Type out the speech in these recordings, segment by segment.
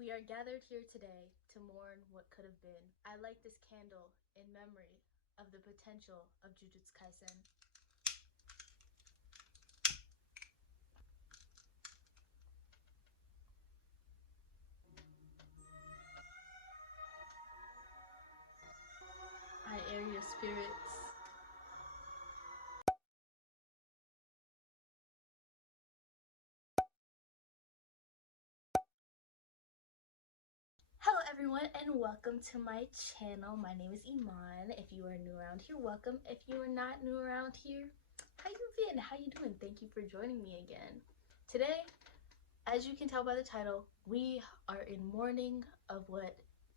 We are gathered here today to mourn what could have been. I light this candle in memory of the potential of Jujutsu Kaisen. I air your spirits. Hello everyone and welcome to my channel. My name is Iman. If you are new around here, welcome. If you are not new around here, how you been? How you doing? Thank you for joining me again. Today, as you can tell by the title, we are in mourning of what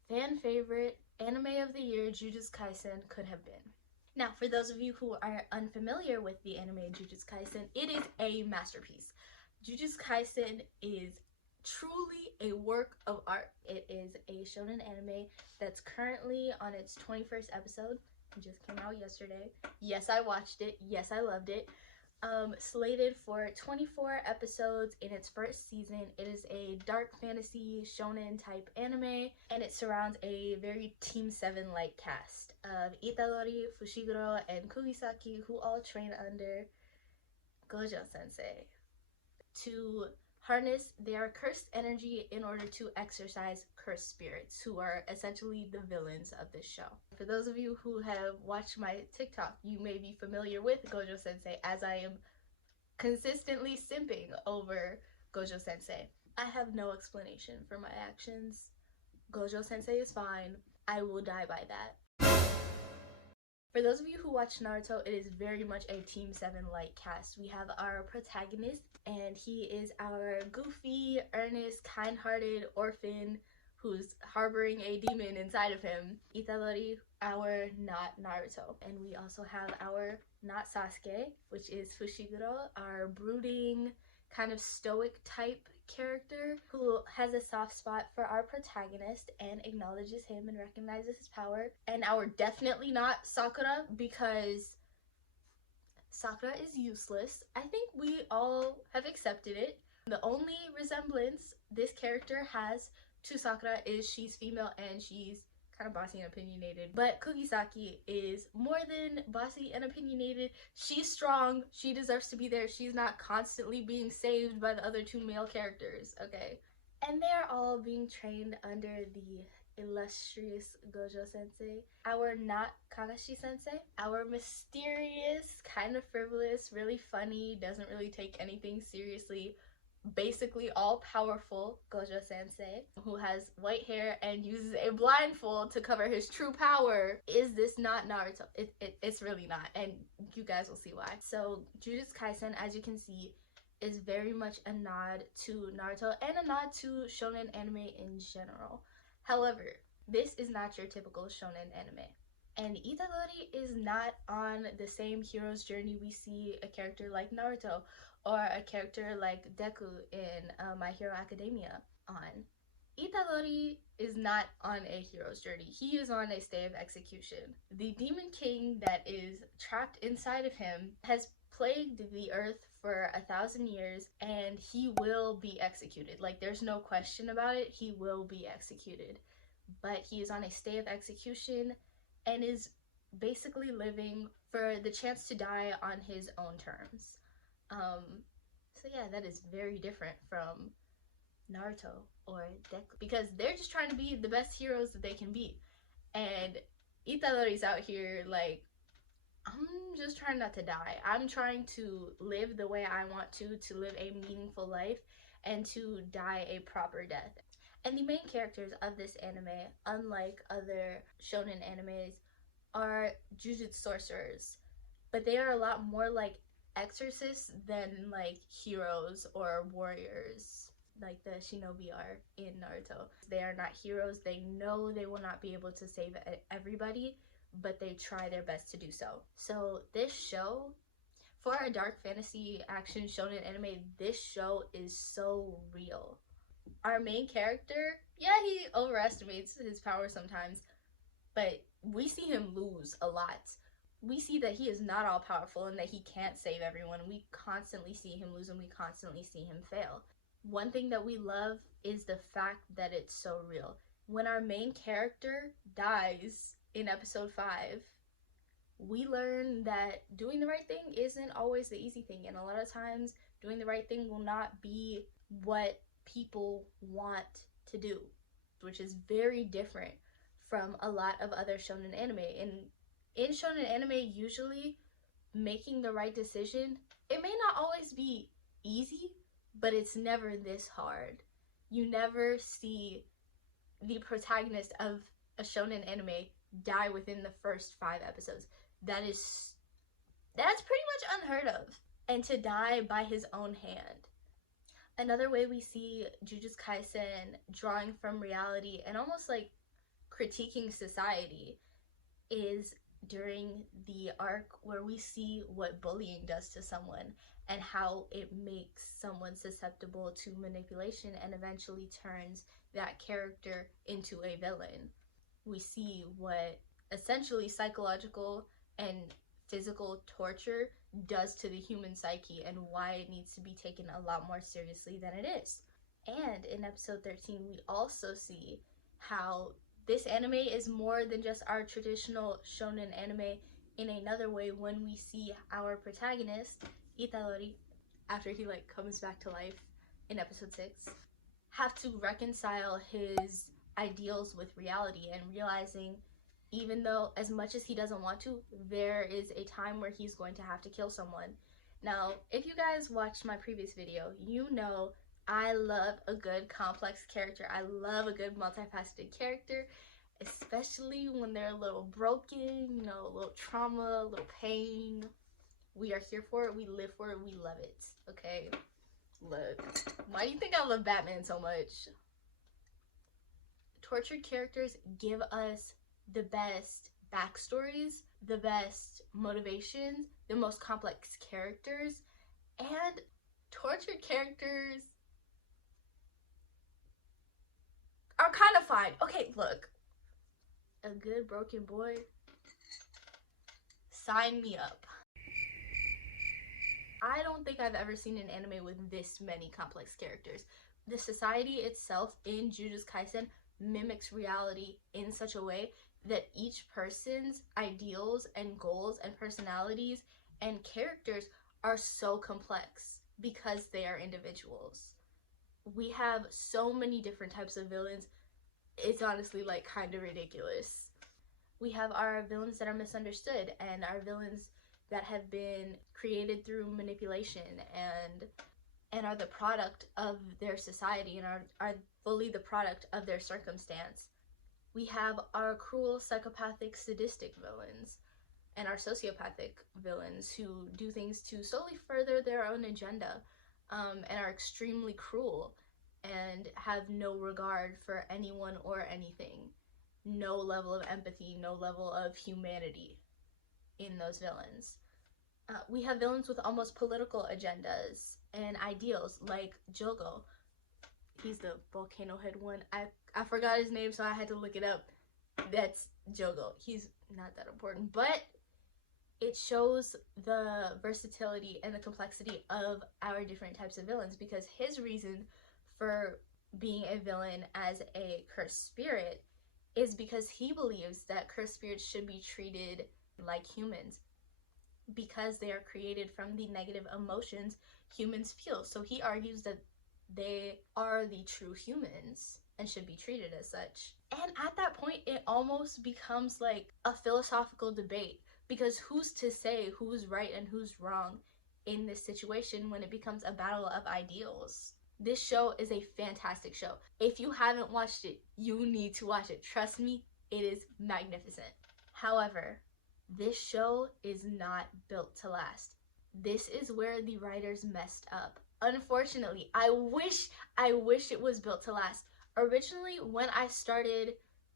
fan favorite anime of the year Jujutsu Kaisen could have been. Now, for those of you who are unfamiliar with the anime Jujutsu Kaisen, it is a masterpiece. Jujutsu Kaisen is truly a work of art. It is a shonen anime that's currently on its 21st episode. It just came out yesterday. Yes, I watched it. Yes, I loved it. Slated for 24 episodes in its first season. It is a dark fantasy shonen type anime, and it surrounds a very Team 7 like cast of Itadori, Fushiguro, and Kugisaki, who all train under Gojo Sensei to harness their cursed energy in order to exorcise cursed spirits, who are essentially the villains of this show. For those of you who have watched my TikTok, you may be familiar with Gojo Sensei, as I am consistently simping over Gojo Sensei. I have no explanation for my actions. Gojo Sensei is fine. I will die by that. For those of you who watch Naruto, it is very much a Team 7 like cast. We have our protagonist, and he is our goofy, earnest, kind-hearted orphan who's harboring a demon inside of him. Itadori, our not Naruto. And we also have our not Sasuke, which is Fushiguro, our brooding, kind of stoic type character who has a soft spot for our protagonist and acknowledges him and recognizes his power. And our definitely not Sakura, because Sakura is useless. I think we all have accepted it. The only resemblance this character has to Sakura is she's female and she's kind of bossy and opinionated. But Kugisaki is more than bossy and opinionated. She's strong. She deserves to be there. She's not constantly being saved by the other two male characters, okay? And they're all being trained under the illustrious Gojo Sensei, our not Kakashi Sensei, our mysterious, kind of frivolous, really funny, doesn't really take anything seriously, basically all-powerful Gojo Sensei, who has white hair and uses a blindfold to cover his true power. Is this not Naruto? It's really not, and you guys will see why. So Jujutsu Kaisen, as you can see, is very much a nod to Naruto and a nod to shonen anime in general. However, this is not your typical shonen anime. And Itadori is not on the same hero's journey we see a character like Naruto or a character like Deku in My Hero Academia on. Itadori is not on a hero's journey. He is on a stay of execution. The Demon King that is trapped inside of him has plagued the earth for 1,000 years, and he will be executed. Like, there's no question about it. He will be executed. But he is on a stay of execution and is basically living for the chance to die on his own terms. So yeah, that is very different from Naruto or Deku, because they're just trying to be the best heroes that they can be. And Itadori's out here like, I'm just trying not to die. I'm trying to live the way I want to live a meaningful life, and to die a proper death. And the main characters of this anime, unlike other shonen animes, are jujutsu sorcerers, but they are a lot more like exorcists than like heroes or warriors like the shinobi are in Naruto. They are not heroes. They know they will not be able to save everybody, but they try their best to do so. So this show, for a dark fantasy action shonen anime, this show is so real. Our main character, yeah, he overestimates his power sometimes, but we see him lose a lot. We see that he is not all powerful and that he can't save everyone. We constantly see him lose and we constantly see him fail. one thing that we love is the fact that it's so real. When our main character dies in episode 5, we learn that doing the right thing isn't always the easy thing, and a lot of times doing the right thing will not be what people want to do, which is very different from a lot of other shonen anime. And in shonen anime, usually making the right decision, it may not always be easy, but it's never this hard. You never see the protagonist of a shonen anime die within the first 5 episodes. That's pretty much unheard of. And to die by his own hand. Another way we see Jujutsu Kaisen drawing from reality and almost like critiquing society is during the arc where we see what bullying does to someone and how it makes someone susceptible to manipulation and eventually turns that character into a villain. We see what essentially psychological and physical torture does to the human psyche and why it needs to be taken a lot more seriously than it is. And in episode 13, we also see how this anime is more than just our traditional shonen anime in another way when we see our protagonist, Itadori, after he comes back to life in episode 6, have to reconcile his ideals with reality and realizing even though as much as he doesn't want to, there is a time where he's going to have to kill someone. Now, if you guys watched my previous video, you know I love a good complex character. I love a good multifaceted character, especially when they're a little broken, you know, a little trauma, a little pain. We are here for it, we live for it, we love it, okay? Look, why do you think I love Batman so much? Tortured characters give us the best backstories, the best motivations, the most complex characters, and tortured characters are kind of fine. Okay, look, a good broken boy, sign me up. I don't think I've ever seen an anime with this many complex characters. The society itself in Jujutsu Kaisen mimics reality in such a way that each person's ideals and goals and personalities and characters are so complex because they are individuals. We have so many different types of villains. It's honestly kind of ridiculous. We have our villains that are misunderstood and our villains that have been created through manipulation and are the product of their society and are fully the product of their circumstance. We have our cruel, psychopathic, sadistic villains and our sociopathic villains who do things to solely further their own agenda and are extremely cruel and have no regard for anyone or anything. No level of empathy, no level of humanity in those villains. We have villains with almost political agendas and ideals like Jogo. He's the volcano head one. I forgot his name, so I had to look it up. That's Jogo. He's not that important, but it shows the versatility and the complexity of our different types of villains, because his reason for being a villain as a cursed spirit is because he believes that cursed spirits should be treated like humans because they are created from the negative emotions humans feel. So he argues that they are the true humans and should be treated as such. And at that point, it almost becomes like a philosophical debate, because who's to say who's right and who's wrong in this situation when it becomes a battle of ideals? This show is a fantastic show. If you haven't watched it, you need to watch it. Trust me, it is magnificent. However, this show is not built to last. This is where the writers messed up. Unfortunately, I wish it was built to last. Originally, when I started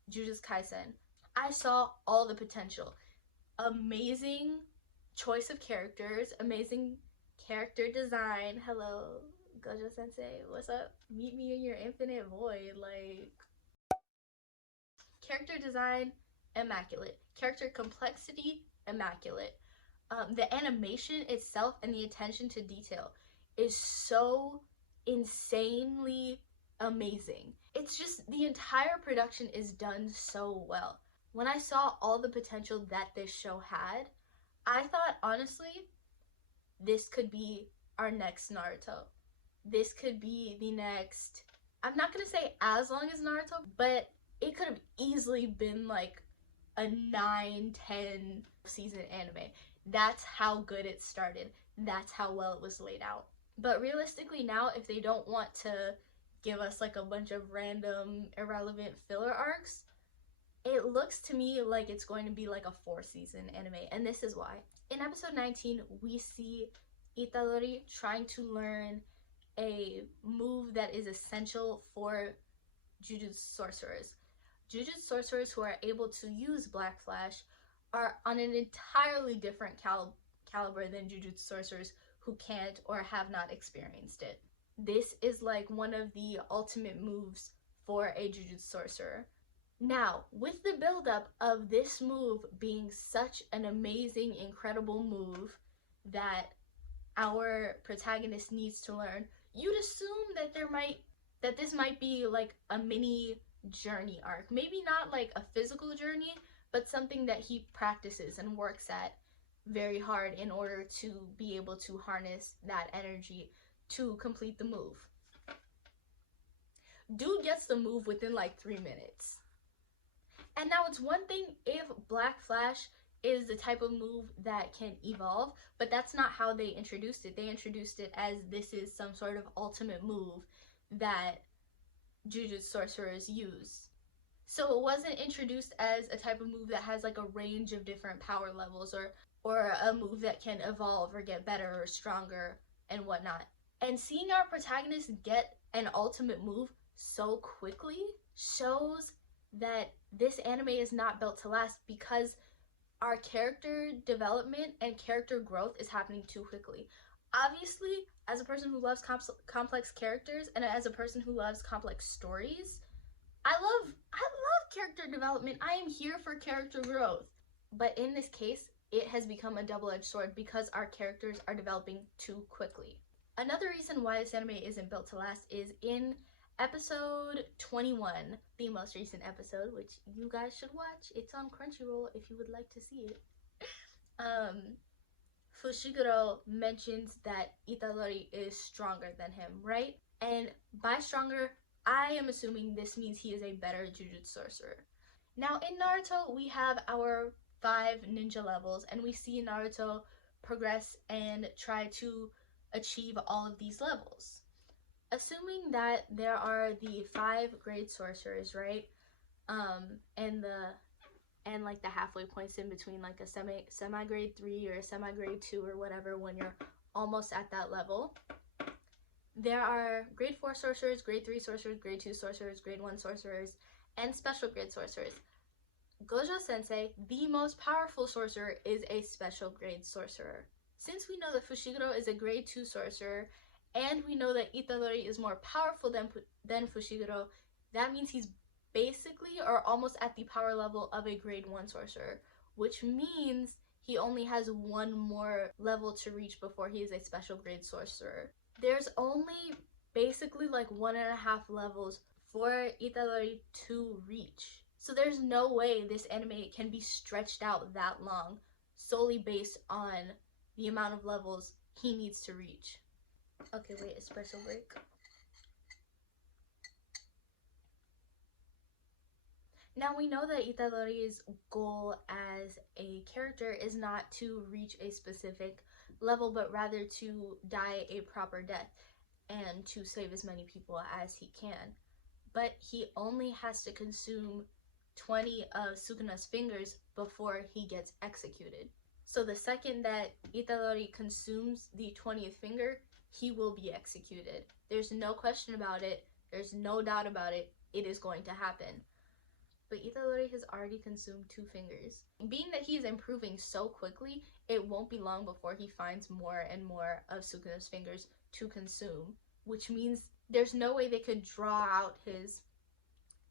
Jujutsu Kaisen, I saw all the potential. Amazing choice of characters, amazing character design. Hello, Gojo Sensei, what's up? Meet me in your infinite void. Character design, immaculate. Character complexity, immaculate. The animation itself and the attention to detail is so insanely amazing. It's just the entire production is done so well. When I saw all the potential that this show had, I thought, honestly, this could be our next Naruto. This could be the next, I'm not gonna say as long as Naruto, but it could have easily been like a 9-10 season anime. That's how good it started. That's how well it was laid out. But realistically now, if they don't want to give us like a bunch of random irrelevant filler arcs, it looks to me like it's going to be like a 4-season anime, and this is why. In episode 19, we see Itadori trying to learn a move that is essential for Jujutsu sorcerers. Jujutsu sorcerers who are able to use Black Flash are on an entirely different caliber than Jujutsu sorcerers who can't or have not experienced it. This is like one of the ultimate moves for a Jujutsu sorcerer. Now, with the buildup of this move being such an amazing, incredible move that our protagonist needs to learn, you'd assume that this might be like a mini journey arc. Maybe not like a physical journey, but something that he practices and works at very hard in order to be able to harness that energy to complete the move. Dude gets the move within like 3 minutes. And now it's one thing if Black Flash is the type of move that can evolve, but that's not how they introduced it. They introduced it as this is some sort of ultimate move that Jujutsu sorcerers use. So it wasn't introduced as a type of move that has like a range of different power levels, or a move that can evolve or get better or stronger and whatnot. And seeing our protagonist get an ultimate move so quickly shows that this anime is not built to last, because our character development and character growth is happening too quickly. Obviously, as a person who loves complex characters and as a person who loves complex stories, I love character development. I am here for character growth. But in this case, it has become a double-edged sword because our characters are developing too quickly. Another reason why this anime isn't built to last is in episode 21, the most recent episode, which you guys should watch. It's on Crunchyroll if you would like to see it. Fushiguro mentions that Itadori is stronger than him, right? And by stronger, I am assuming this means he is a better Jujutsu sorcerer. Now in Naruto, we have our 5 ninja levels, and we see Naruto progress and try to achieve all of these levels. Assuming that there are the 5 grade sorcerers, right? And like the halfway points in between, like a semi grade 3 or a semi grade 2 or whatever, when you're almost at that level. There are grade 4 sorcerers, grade 3 sorcerers, grade 2 sorcerers, grade 1 sorcerers, and special grade sorcerers. Gojo Sensei, the most powerful sorcerer, is a special grade sorcerer. Since we know that Fushiguro is a grade 2 sorcerer, and we know that Itadori is more powerful than Fushiguro, that means he's basically or almost at the power level of a grade 1 sorcerer, which means he only has 1 more level to reach before he is a special grade sorcerer. There's only basically like 1.5 levels for Itadori to reach. So there's no way this anime can be stretched out that long solely based on the amount of levels he needs to reach. Okay, wait, espresso break. Now we know that Itadori's goal as a character is not to reach a specific level, but rather to die a proper death and to save as many people as he can. But he only has to consume 20 of Sukuna's fingers before he gets executed. So the second that Itadori consumes the 20th finger, he will be executed. There's no question about it. There's no doubt about it. It is going to happen. But Itadori has already consumed 2 fingers. Being that he is improving so quickly, it won't be long before he finds more and more of Sukuna's fingers to consume, which means there's no way they could draw out his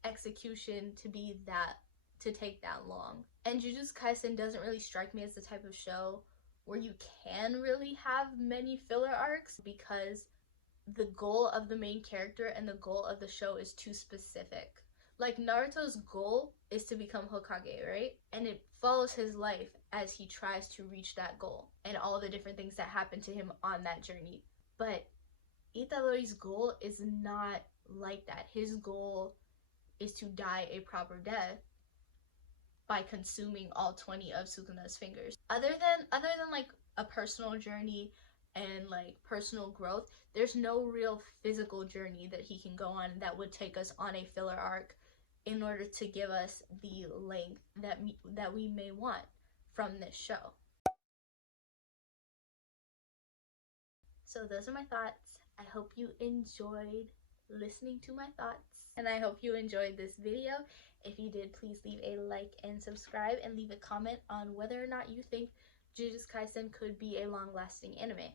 execution to take that long. And Jujutsu Kaisen doesn't really strike me as the type of show where you can really have many filler arcs, because the goal of the main character and the goal of the show is too specific. Like Naruto's goal is to become Hokage, right? And it follows his life as he tries to reach that goal and all the different things that happen to him on that journey. But Itadori's goal is not like that. His goal is to die a proper death by consuming all 20 of Sukuna's fingers. Other than like a personal journey and like personal growth, there's no real physical journey that he can go on that would take us on a filler arc in order to give us the length that we may want from this show. So those are my thoughts. I hope you enjoyed listening to my thoughts, and I hope you enjoyed this video. If you did, please leave a like and subscribe, and leave a comment on whether or not you think Jujutsu Kaisen could be a long-lasting anime.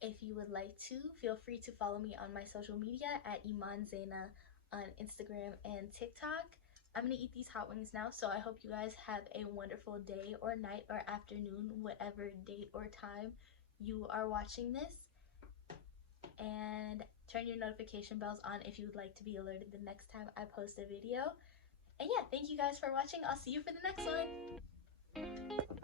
If you would like to, feel free to follow me on my social media at Iman Zaina on Instagram and TikTok. I'm gonna eat these hot wings now, so I hope you guys have a wonderful day or night or afternoon, whatever date or time you are watching this. And turn your notification bells on if you would like to be alerted the next time I post a video. And yeah, thank you guys for watching. I'll see you for the next one.